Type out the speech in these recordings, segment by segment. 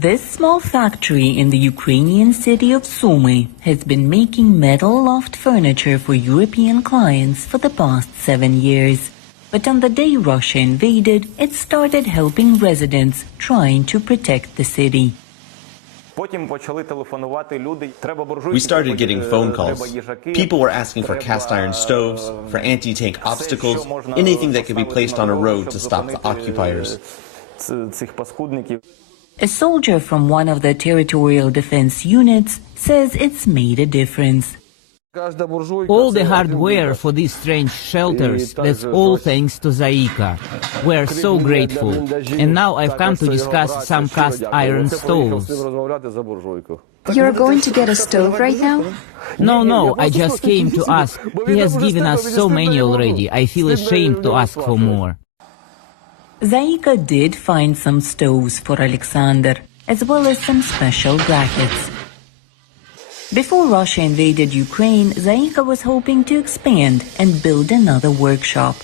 This small factory in the Ukrainian city of Sumy has been making metal loft furniture for European clients for the past 7 years. But on the day Russia invaded, it started helping residents trying to protect the city. We started getting phone calls. People were asking for cast iron stoves, for anti-tank obstacles, anything that could be placed on a road to stop the occupiers. A soldier from one of the territorial defense units says it's made a difference. All the hardware for these strange shelters, that's all thanks to Zaika. We're so grateful. And now I've come to discuss some cast iron stoves. You're going to get a stove right now? No, I just came to ask. He has given us so many already. I feel ashamed to ask for more. Zaika did find some stoves for Alexander, as well as some special brackets. Before Russia invaded Ukraine, Zaika was hoping to expand and build another workshop.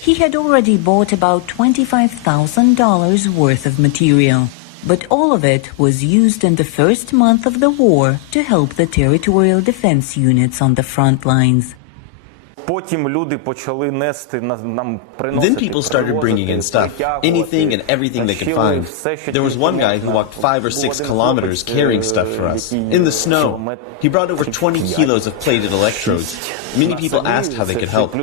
He had already bought about $25,000 worth of material, but all of it was used in the first month of the war to help the territorial defense units on the front lines. Then people started bringing in stuff, anything and everything they could find. There was one guy who walked 5 or 6 kilometers carrying stuff for us, in the snow. He brought over 20 kilos of plated electrodes. Many people asked how they could help.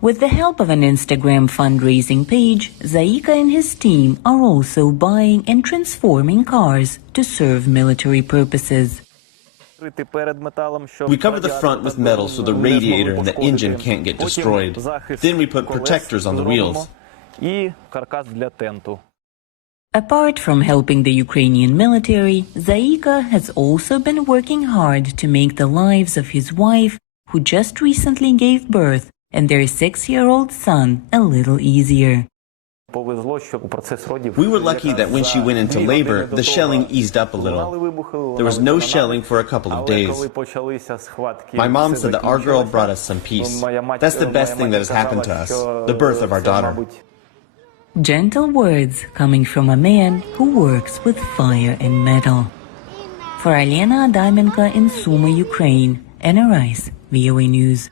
With the help of an Instagram fundraising page, Zaika and his team are also buying and transforming cars to serve military purposes. We cover the front with metal so the radiator and the engine can't get destroyed. Then we put protectors on the wheels. Apart from helping the Ukrainian military, Zaika has also been working hard to make the lives of his wife, who just recently gave birth, and their 6-year-old son a little easier. We were lucky that when she went into labor, the shelling eased up a little. There was no shelling for a couple of days. My mom said that our girl brought us some peace. That's the best thing that has happened to us, the birth of our daughter. Gentle words coming from a man who works with fire and metal. For Olena Adamenko in Sumy, Ukraine, NRI's VOA News.